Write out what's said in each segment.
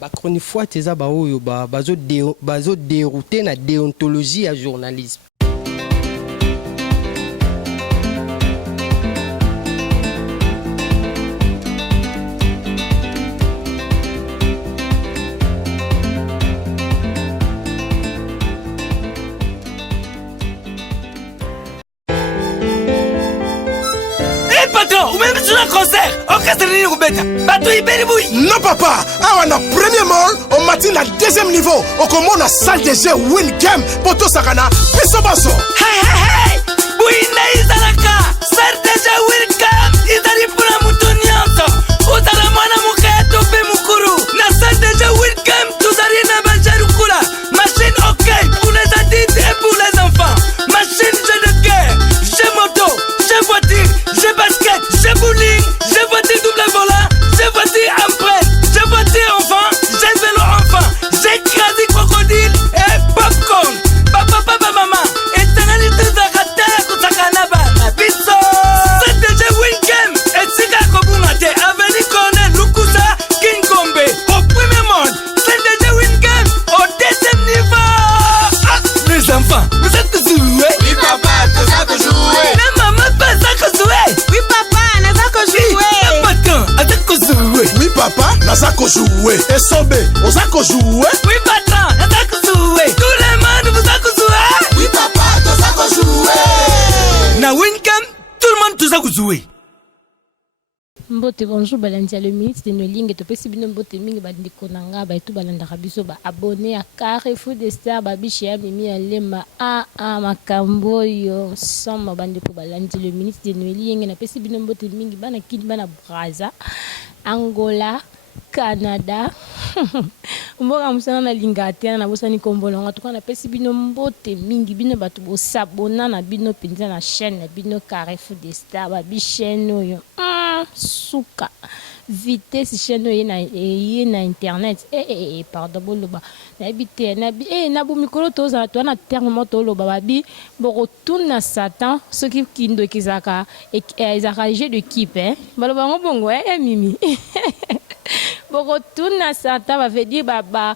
Bakroni fois teza ba oyo bazo dérouter na déontologie ya journalisme. Ou même sur un concert, orchestre ni Roubeta, bateau Iberiboui. Non papa, on a premier mall, on matin à deuxième niveau, on commande la salle de jeu Win Game, Poto Sakana, Peso Basso. Hey hey hey, Bouina Izalaka, salle de jeu Win Game, Izali Puna Moutounianto, Uzala Mwana Mukato Pe Mukuru, na salle de jeu Win Game, Tuzari na Banjarukula, machine ok pour les adultes et pour les enfants, machine jeu de guerre, jeu moto, jeu voiture, jeu basket, jeu bowling, jeu voiture double volant, jeu voiture empreinte, jeu voiture enfant, jeu vélo enfant, jeu crasi crocodile et popcorn. Papa, papa, maman, et t'as tout ça à Kusakanaba, Bisso. C'est déjà Win Game, et Sika Kobumate, Aveni Kone, Lukusa, King Gombe. Au premier monde, c'est déjà Win Game, au deuxième niveau. Ah, les enfants, vous êtes joués. Oui papa, tu sais jouer. Mais maman, pas ça que jouer. Oui papa, n'a pas que jouer. Oui papa, Nazako jouer. Et Sobé, Ozako jouer. Oui patron, Nazako jouer. Tout le monde vous a jouer. Oui papa, Tozako jouer. Na Wincam, tout le monde vous a jouer. Mbote bonjour balandi le minute de nos lignes to pesi bino mbote mingi bandiko nanga ba etu balanda biso ba abonné à Carrefour des Stars ba biche ya mimi alema makambo yo soma bandiko balandi le minute de nos lignes na pesi bino mbote mingi bana kidi bana Brazza Angola Canada mboka musana na lingata na bosani kombolonga to kana pesi bino mbote mingi bino batu bo sabona na bino pinza na chaîne na bino Carrefour des Stars ba bichaine yo suka vitesse chaîne ye na internet pardon boloba na bité na bu mikolo to za to na terme to loba babi boko tuna satan ce qui kindo kizaka ezaka jeu d'équipe baloba ngobongo mimi boko tuna satan va veut dire ba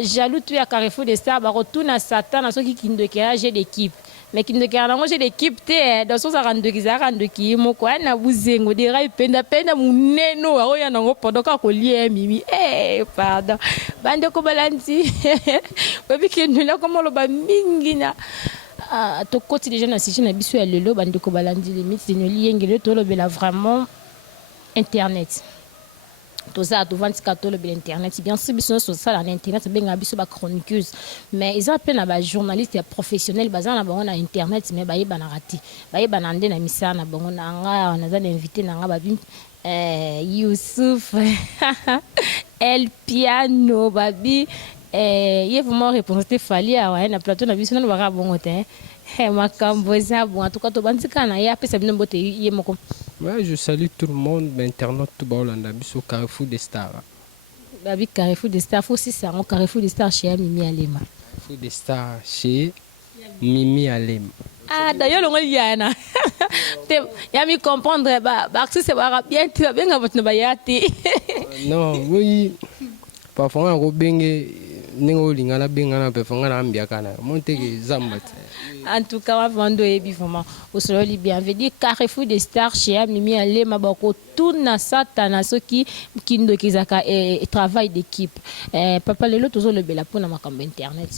jaloux tu ya Carrefour des Stars ba tuna satan na ce qui kindo kira jeu d'équipe. Mais qui ne garde pas l'équipe dans son 42 qui moko na buzengo de rai penda muneno aro ya nango pendant ko lie mimi pardon bande ko balanti babi ki nula comme lo ba mingi na to côté déjà na site na biso ya lelo bande ko balandi limite de liengele to lo bela vraiment internet. Tout ça, tout vendre catalogue de l'internet. Bien sûr, ils sont ça dans l'internet, bien sûr, ba chroniqueuse. Mais ils appellent na ba journaliste professionnel, bazan na bango na internet, mais ba yeba na rati. Ba yeba na ndé na misa na bango na nga, na za invité na nga ba bim Youssouf El Piano babi il vraiment réponse te fali awa na plateau na biso na ba bongo te. Makambo za bon en tout cas to bantika na ya pesa bino bote ye moko. Ouais, je salue tout le monde, internaute tout Baolanda, biso Carrefour des Stars. Babi Carrefour des Stars, faut aussi ça, Carrefour des Stars chez Mimi Alema. Carrefour des Stars chez Mimi Alema. Ah, d'ailleurs, on y a un. Ya mi comprendre, c'est bien, tu vas bien votre nobayati. Non, oui, parfois on bengue ningo lingana bengana performance na ambia kana monte ke zambat. En tout cas, avant de vraiment au sol bien veut dire Carrefour des Stars chez Mimi Alema bako tout na satana ce qui ndo kizaka travail d'équipe. Papa lelo toujours le bela pour na makambo internet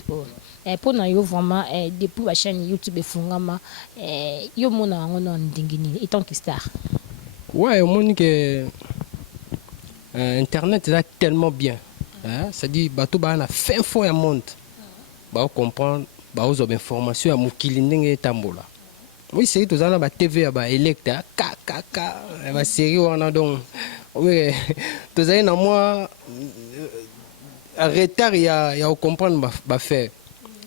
pour na yo vraiment depuis la chaîne YouTube fungama yo mona ngona ndingini étant que star. Ouais, au monde que internet est tellement bien. Ça dit bateau ba na fin fond ya monde. Ba comprendre ba aux informations ya mukili ndenge tambola. Oui, c'est tout ça na ba TV ba Electa ka ba série wana donc oui tout ça na moi retard ya comprendre ba faire.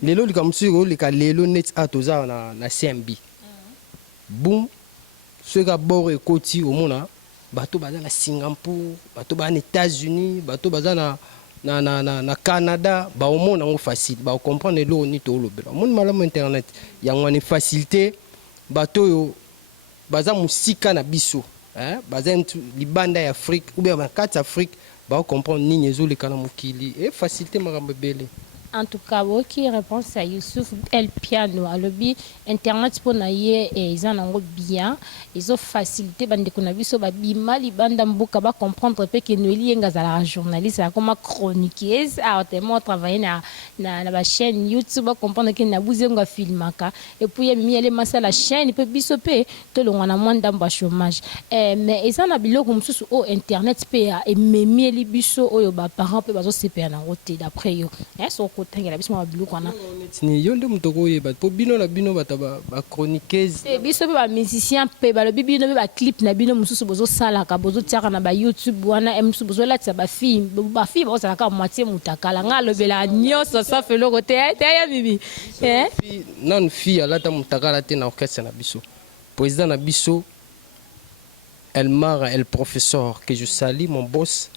Lelo comme sur le ka lelo net a tout ça na CMB. Boom ce ka bord ekoti au mona bateau ba na Singapour, bateau ba na États-Unis, bateau ba na Canada ba omona ngo facile ba comprendre lo ni to lo bela mon malamu internet ya ngani facilité bato yo baza musika na biso baza libanda ya Afrique ou bien ba kati Afrique comprendre nini ezoleka na mokili e facilité makambo ebele. En tout cas, qui réponse à Youssouf El Piano, à l'objet internet pour naïe et ils en ont bien, ils ont facilité bande konabiso ba bimali banda mboka ba comprendre pe que nous liens à la journaliste comme chroniqueuse a tellement travaillé na la chaîne YouTube ba comprendre que na buzenga filmaka et puis il y a les massa la chaîne peut bisoper to lo ngana mwanda mba chômage mais ils en a biloko mususu au internet pe et memi li biso oyo ba parents pe bazo CPA na route d'après yo so kotangela biso ma biloko wana ni yo nde mutoko yeba po bino la bino bata ba chroniqueuse biso pe ba musicien pe ba lo bino pe ba clip na bino mususu bozo sala ka bozo tiaka na ba YouTube wana mususu bozo latisa ba film ba sala ka moitié mutakala nga lobela nyoso sa felo kote ya bibi non fille alata mutakala te na orchestre na biso président na biso Elmar el professeur que je salue mon boss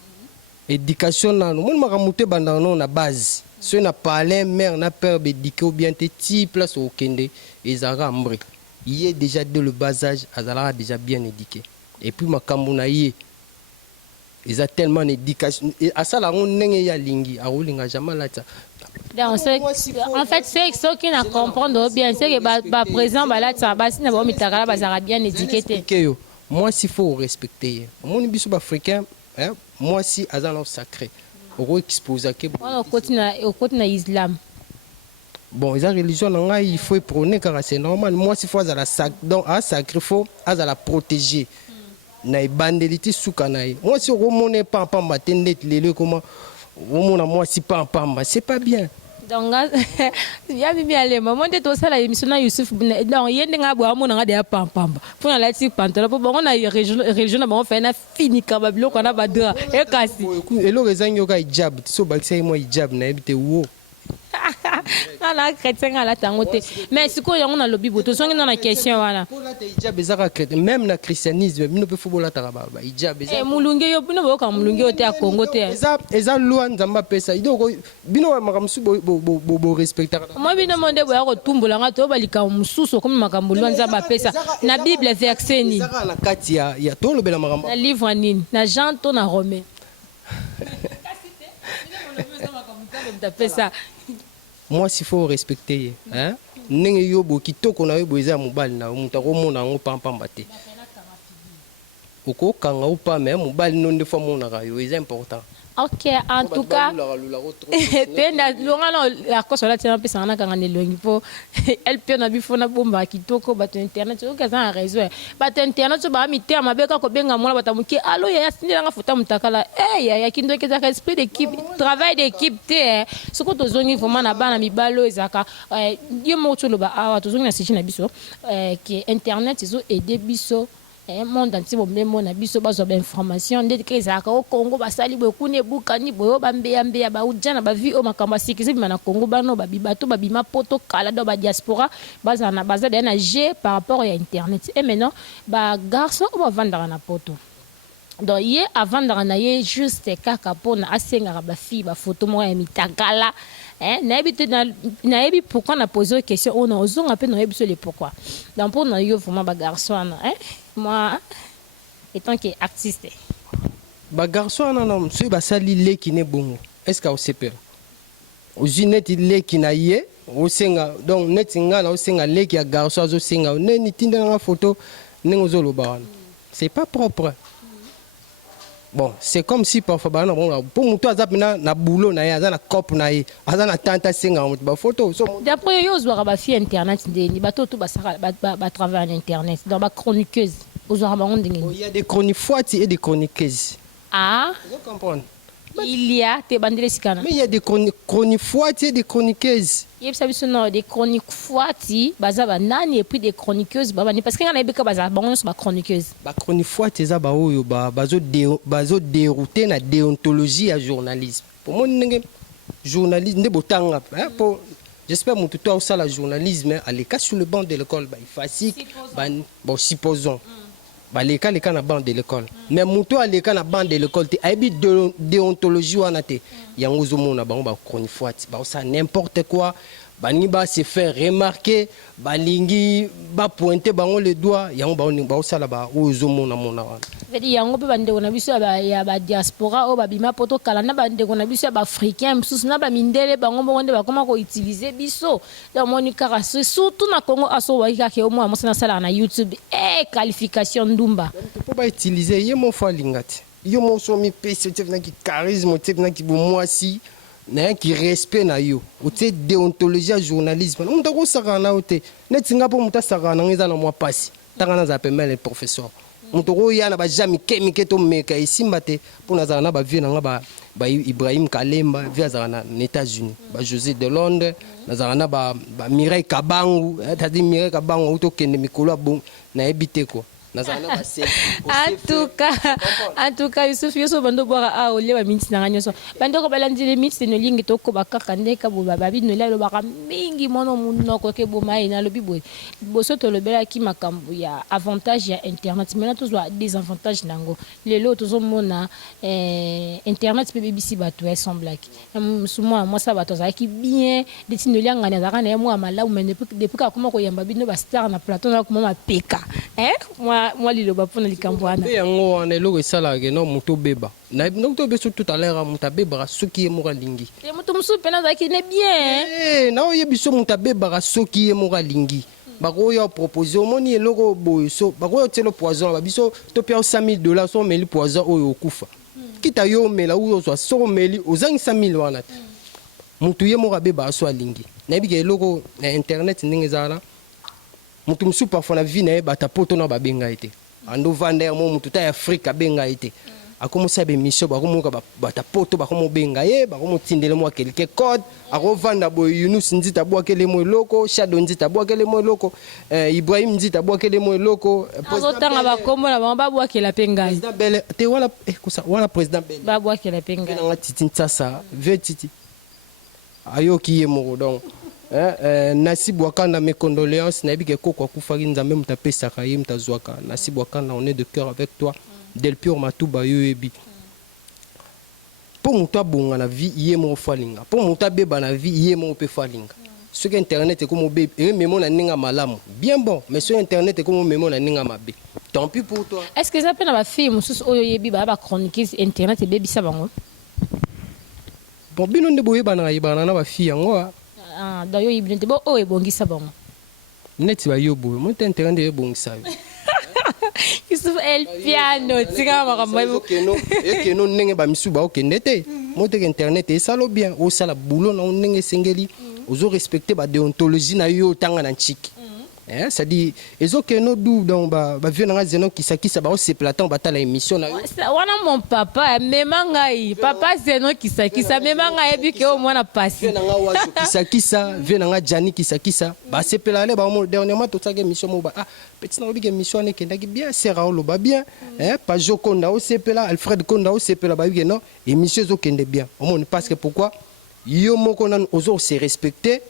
éducation na nous maka muté banda non na base ceux na parler mère na père bédiqué ou bien te ti place au kende ezara ambre il est déjà dès le bas âge azala déjà bien éduqué et puis makambo na ye ils a tellement d'éducation à ça la on nenge ya lingi a rolinga jamais là ça en fait c'est ceux qui na comprendre bien c'est que ba présent ba là ça ba sina ba mitakala ba zara bien éduqué moi s'il faut respecter mon biso africain hein moi si azala sacré au exposer que au côté na islam bon les religions il faut prôner car c'est normal moi si faut azala donc à sacrifice azala protéger na bandélité soukanaï moi si on monnaie pas pamba tendet lele comment on moi si pas pamba c'est pas bien donc ya bibi ale maman de to sala émission na Youssouf donc yende nga bo amona nga de pamba pour na lati pantalon pour bon na religion na bon fait na fini ka babilo ko na badra e kasi elo rezanyo ka hijab so bakisa moi hijab na ebite wo ala chrétien ala tangote mais siko yango na lobi boto songi na question wana pour la hijab ezaka chrétien même na christianisme bino pe fobola taraba hijab ezaka mulunge yo bino boka mulunge ote a Congo te eza loi nzamba pesa idoko bino makamsu bo respecter moi bino monde boya ko tumbola nga to balika mususu comme makambo loi nzamba pesa na bible verset ni ezaka na kati ya to lobela makambo na livre nini na Jean to na Romain moi s'il faut respecter hein ndenge yo bo kitoko na yo bo eza mobali na muta ko mona ngo pampamba te oko kanga ou pas mais mobali non de fois mona ka yo est important. Ok, en tout cas, la cause là, c'est ça, on a quand même po elle peut na bifo na bomba kitoko bat internet, so kaza en réseau. Bat internet so ba mi terme abeka ko benga mola batamuki allo ya sindela nga futa mutakala. Ya kindo ke za esprit d'équipe, travail d'équipe te. Ce ko tozongi vraiment na bana mibalo ezaka yo mo tsholo ba awa tozongi na site na biso que internet izo aider biso monde entier bomemo na biso bazo ba information ndeti kezaka au Congo basali bokune bukani boyo bambeya ba ujana ba vi o makamba sikizi bima na Congo bano ba bibato ba bima poto kala do ba diaspora bazana bazada na G par rapport à internet et maintenant ba garçon ba vendre na poto donc hier avant d'ana ye juste kaka pona asenga ba fille ba photo mo ya mitagala na yebi pourquoi na poser une question on a osé un peu na yebi sur les pourquoi donc pour na yo vraiment ba garçon moi étant que artiste ba garçon non c'est ba sali le qui ne bon est-ce que au CPR au net le qui na ye au senga donc net nga na au senga le qui a garçon au senga ne ni tinda na photo ne ngozolo ba c'est pas propre. Bon, c'est comme si parfois pour muto azapina na boulot na ya na cop na ye azana tanta singa ba photo so d'après yo zo ba fi internet ndeni bato to ba travailler en internet dans ba chroniqueuse ozora ba ndenge il y a des chroniqueuses et des chroniqueuses vous comprenez il y a des bandele sikana mais il y a des chroniqueuses et des chroniqueuses yeb sabiso no des chroniqueuses bazaba nani et puis des chroniqueuses baba ni parce que ngana beka bazaba bango so ba chroniqueuse ba chroniqueuses za ba oyo bazo dérouter na déontologie à journalisme pour moi ndenge journaliste nde botanga pour j'espère mon tuteur ça la journalisme à l'école sur le banc de l'école ba facile bon supposons ba les cas na banc de l'école mais muto à l'école na banc de l'école te aibi déontologie wana te yango zo mona bango ba chroniqueuses ba ça n'importe quoi balingi ba se faire remarquer balingi ba pointer bango le doigt yango ba sala ba ozo mona wana vedi yango pe bande kona biso ya ba diaspora o babima poto kala na bande kona biso ya ba africain msusu na ba mindele bango bonde ba koma ko utiliser biso donc moni kara surtout na Congo aso wa kaka o mo amosana sala na YouTube qualification ndumba po ba utiliser ye mo fa lingati yo mo so mi pese te na ki charisme te na ki bo mwasi na qui respect na yo o te déontologie journalisme on ndako sakana o te netinga po muta sakana ngeza na mwa pasi tangana za pemele professeur mutoko ya na ba jami kemike to meka isimba te po na za na ba vie na ba Ibrahim Kalemba via za na États-Unis ba José de Londres na za na ba Mireille Kabangu tadi Mireille Kabangu to kende mikolo bon na ebite ko. En tout cas, Youssouf, Youssouf, bando boira a olé ba minti na nyoso. Bando ko balandi le minti no lingi to ko bakaka ndeka bo babi no la lo baka mingi mono munoko ke bo mai na lo biboy. Boso to lo bela ki makambu ya avantage ya internet. Maintenant to zo désavantage nango. Lelo to zo mona internet pe BBC bato e semble ki. Moi ça bato za ki bien de tinoli ngana za kana mo amala ou mais depuis ka kuma ko yamba bino ba star na plateau na kuma ma peka. Moi liloba pona likambwana yango wana eloko esalaka no moto beba na moto beso tout à l'heure moto beba soki ye moka lingi e moto musu pena zaki ne bien na oye biso moto beba soki ye moka lingi bako yo proposer omoni eloko boyo so bako yo telo poison ba biso to pia $100,000 so meli poison oyo okufa kita yo mela uyo so meli ozangi $100,000 wana moto ye moka beba so lingi na bika eloko na internet ndenge zala mutu musu parfois na vie na ye bata poto na babenga ete ando vanda mo mutu ta Afrika benga ete akomosa be mission bakomoka bata poto bakomo benga ye bakomo tindele mo quelque code akovanda boy Yunus Nzita bwakele mo loko Shadow Nzita bwakele mo loko Ibrahim Nzita bwakele mo loko azotanga bakombo na bango babwakela penga president bele te wala kosa wala president bele babwakela penga na titi ntasa vetiti ayoki ye mo donc Nasibu Wakanda, mes condoléances. Nabike Koko Koufari Nzambe Mutapé Sakaye Mtazwaka. Nasibu Wakanda, on est de cœur avec toi. Delpure Matouba Yoebi. Pour Mouta Bonga na vie, yé mon falinga. Pour Mouta Beba na vie, yé mon pe falinga. Sur Internet est comme bébé, et même on a ninga malam. Bien bon, mais sur Internet est comme même on a ninga mabé. Tant pis pour toi. Est-ce que ça peut na fille Moussous Oyoyebi ba chroniquer Internet et baby sabango? Bon, bien on de boye bana yibana na ba fille yango. Ah, d'ailleurs, il y a des gens qui sont bons. Net va yo boy, moi t'es de bon ça. Youssouf el piano, tu vois ma et que non nenge ba misu ba okendete. Moi t'es internet et ça lo bien, au sala boulot na nenge sengeli, ozo respecter ba déontologie na yo tanga na chiki. Ça dit ezo que no dou donc ba vieux na zeno qui ça ba se platon ba ta la émission na yo. Wana mon papa même ngai papa zeno qui ça même ngai bi que au moins na passé. Vieux na nga wazo qui ça vieux na nga Jani qui ça ba se pelale ba mo dernièrement to ça émission mo ba petit na bi émission ne kendaki bien sera lo ba bien pas Jokonda au sepela Alfred Konda au sepela ba bi non émission zo kende bien au monde parce que pourquoi yo moko nan ozo se respecter.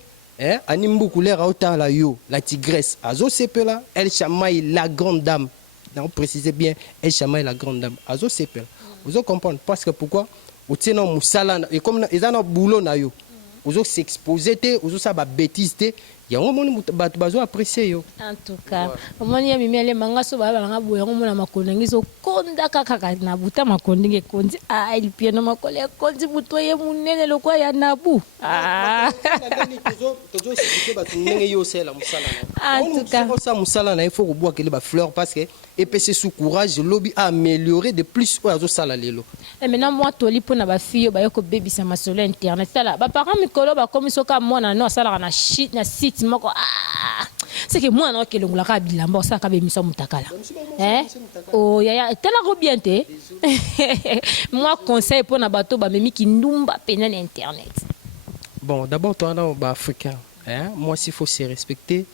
Animbu couleur autant la yo, la tigresse, Azo Sepela, El Chamaï, la grande dame. Non, précisez bien, El Chamaï, la grande dame. Azo Sepela. Vous comprenez parce que pourquoi? Vous tenez un moussala, et comme ils ont un boulot na yo, vous s'exposer, vous ça ba bêtise, il y a un moment où vous apprécier yo. En tout cas, au moment où il y a les mangas sur la bala, il y a un moment où il y a konda kaka na buta makondinge kondi ah il piano makole kondi butoye munene lokwa ya nabu ah toujours expliquer ba tunenge yo sela musala na en tout cas ça musala na il faut boire que les fleurs parce que EPC sous courage lobby a amélioré de plus ozo sala lelo et maintenant moi toli pona ba fille ba yoko baby sa masolo internet sala ba parents mikolo ba comme soka mona no sala na shit na site moko ah c'est que moi non que longola ka bilamba ça ka be miso mutakala oh ya tela ko bien te moi conseil pour na bato ba memi ki ndumba pena na internet bon d'abord toi là ba africain moi s'il faut se respecter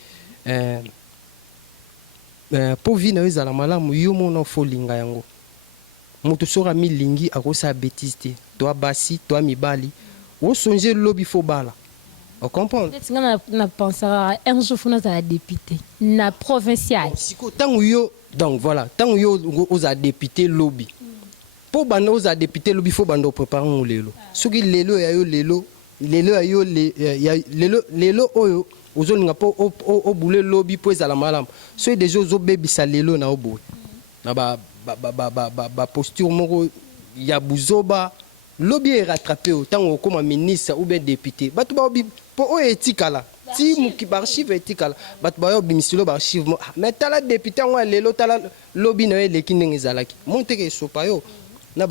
pour vivre dans la malamu yo mon faut linga yango mutu sora mi lingi akosa bêtise te toi basi toi mibali o songer lobby faut bala. On comprend. Na pensera un jour faut na député na provincial. Tant yo donc voilà, tant yo aux député lobby. Pour bando aux député lobby faut bando préparer lelo. Ce qui lelo ya yo lelo lelo ayo lelo oyo ozolinga po obule lobi po ezala malamu soki deja ozobebisa lelo na oboye na posture moko ya buzoba lobi erattrape o ntango okoma ministre ou bien député bato baobi po oyo etikala ti moki baarchive etikala bato bayo bimisilo baarchive mais tala député yango ya lelo tala lobi na yo eleki ndenge ezalaki mo teke esopa yo na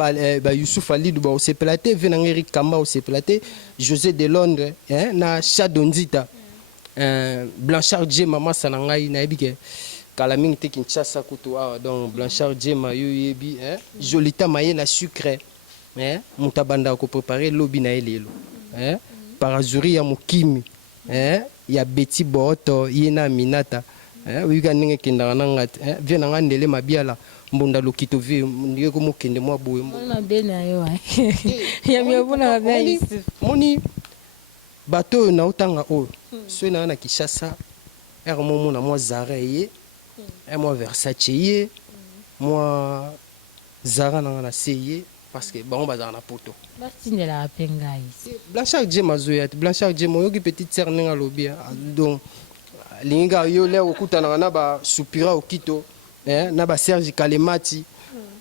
Youssouf Alidou baosepela te ve nanga Eric Kamba osepela te José de Londres na Chado Nzita Blanchard Djema masa na ngai nayebi ke kala mingi te Kinshasa kutu awa donc Blanchard Djema yo yebi Jolita Maye na sucre moto abanda koprépare lobi na ye lelo parazuri ya mokimi ya Betty Boto ye na Aminata oyika ndenge ekendaka nanga te vie nanga ndele mabiala mbunda lokito vie ndenge komokende mwa boye moni bato oyo naotanga oyo soki nanga na Kinshasa ere momona mwa Zara ye mwa Versace ye mwa Zara nanga na se ye parce que bango bazala na poto Blanchard Djema azoya te Blanchard Djema oyoki petite sœur ndenge alobi donc linga yo leo okutanaka na basupira okito na baserge kalemati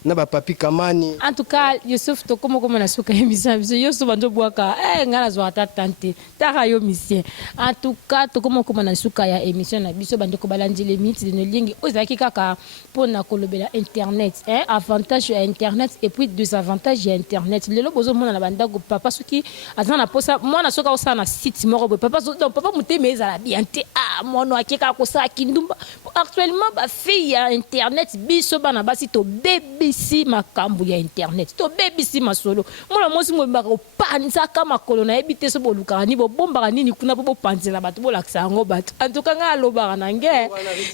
na bapapi kamani en tout cas Youssouf tokoma koma na suka émission biso yo so bando bwaka nga na zwa tante taka yo mission en tout cas tokoma koma na suka ya émission na biso bando ko balandile mythe de nolingi ozaki kaka pona kolobela internet avantage ya internet et puis désavantage ya internet lelo bozo mona na banda ko papa soki azana posa mona soka osana site moko papa donc papa muteme ezala bien te mono akeka ko sa kindumba actuellement ba fille ya internet biso bana basi to bébé si makambu ya internet to bebisi masolo mona mosi mo ba ko panza kama kolona ebite so boluka ni bo bomba nini kuna bo panzela bato bo laksa ngo bato en tout cas nga loba na nge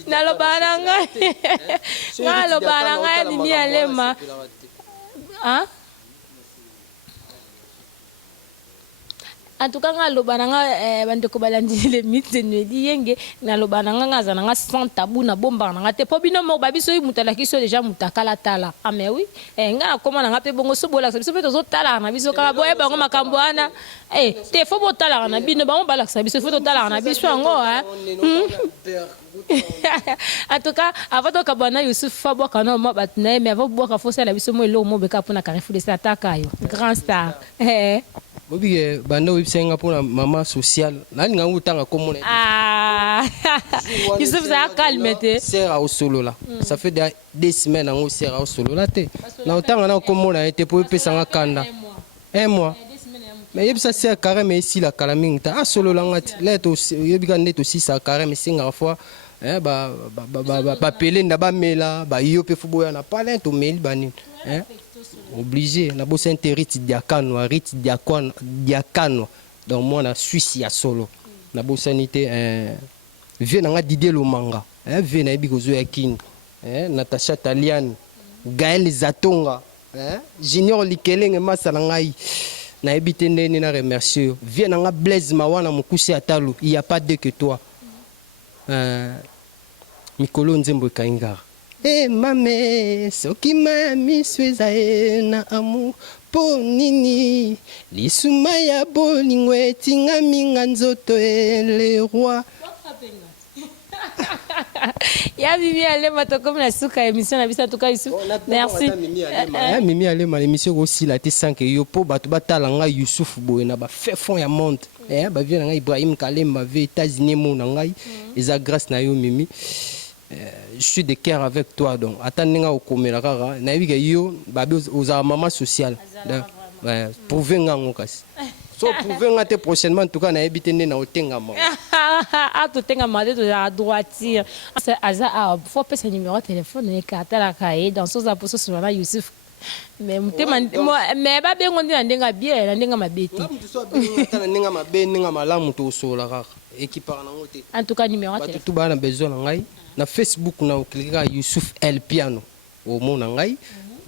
na loba na nga nga loba na nga ni alema en tout cas nga loba na nga bande ko balandile mythe ne yenge na loba na nga za na nga sans tabou na bomba na nga te po bino mo babiso mutala kiso déjà mutakala tala mais oui nga koma na nga pe bongo so bola biso pe tozo tala na biso kala boye bango makambo ana te fo botala na bino bango balaksa biso fo totala na biso ngo en tout cas avant de kabana Youssouf Fabo kana mo batna mais avant boka fo sala biso mo lo mo beka pona Carrefour de Sataka yo grand star Obi banda websenga pour maman sociale nani nga utanga komona Youssouf ça calme te sera au solo là ça fait des semaines en sera au solo là te na utanga na komona était pour pesa nga kanda un mois mais yeb ça c'est carrément ici la calaming ta solo là ngati là to yebi ka net aussi ça carrément singa fois ba pelé na ba mela ba yo pe fuboya na palin to meli bani obligé na bossa interite diakano rite diakano donc moi na Suisse ya solo na bossa nité vie na Didier Lomanga vie na biko zo ya kin Natasha Taliani Gaël Zatonga Junior Likelenge masa na ngai na ebité ndeni na remercier vie na Blaise Mawana mukusi atalo il y a pas de que toi Mikolo Nzembo Kaingara mame soki mami sweza na amour po nini lisuma ya bolingo etinga minga nzoto le roi ya Mimi Alema tokomi na suka émission na bisa toka Youssouf merci Mimi Alema l'émission aussi la te sanke yo po bato batala nga Youssouf boye na ba fait fond ya monde ba vie na nga Ibrahim Kalemba ve États-Unis mo na ngai eza grâce na yo Mimi je suis de cœur avec toi donc attendez au komela kaka na biga yo babi aux maman sociale prouver ngango kasi so prouver ngate prochainement en tout cas na ebité na otenga ma to tenga ma de à droiture aza faut passer numéro de téléphone et katala kai dans son aposo sur la Youssouf mais mais ba bengo ndinga bien na ndinga mabeti na ndinga mabe ndinga malamu to sola kaka équipara nango te en tout cas numéro de téléphone tout ba na besoin na ngai na Facebook na cliquer Youssouf El Piano au mon ngai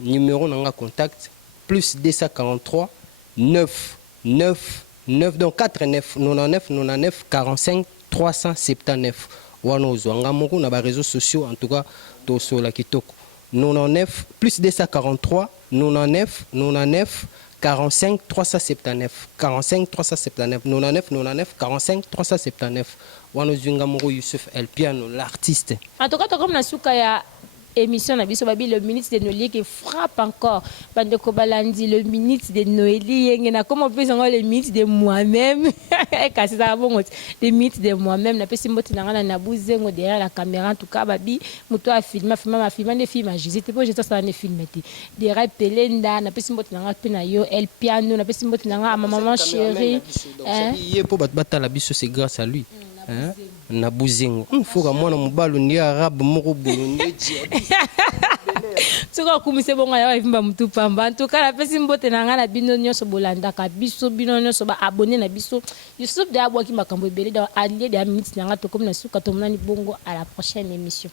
numéro na contact plus 243 9 9 9 donc 49 99 99 45 379 wana ozwanga moko na ba réseaux sociaux en tout cas to sola kitoko 99 plus 243 99 99 45 379 45 379 99 99 45 379 wana zinga moko Youssef El Piano l'artiste. En tout cas comme na suka ya émission na biso babi le minute de Noël qui frappe encore bande ko balandi le minute de Noël yenge na comment peut encore le minute de moi-même et kasi ça bon le minute de moi-même na pesi mboti na na buzengo derrière la caméra en tout cas babi muto a filma ne filma j'étais pas j'étais ça ne filmer derrière pelenda na pesi mboti na pe na yo El Piano na pesi mboti na maman chérie il pour battre la biso c'est grâce à lui. Hein? Na buzingo faut que mwana mobalo ndi arabe moko bulundi tuko kumise bonga ya vimba mutu pamba en tout cas la pesi mbote na ngana bino nyonso bolanda ka biso bino nyonso ba abonner na biso Youssouf de abwaki makambo ebele da allié de minutes na ngato comme na suka to mona ni bongo à la prochaine émission.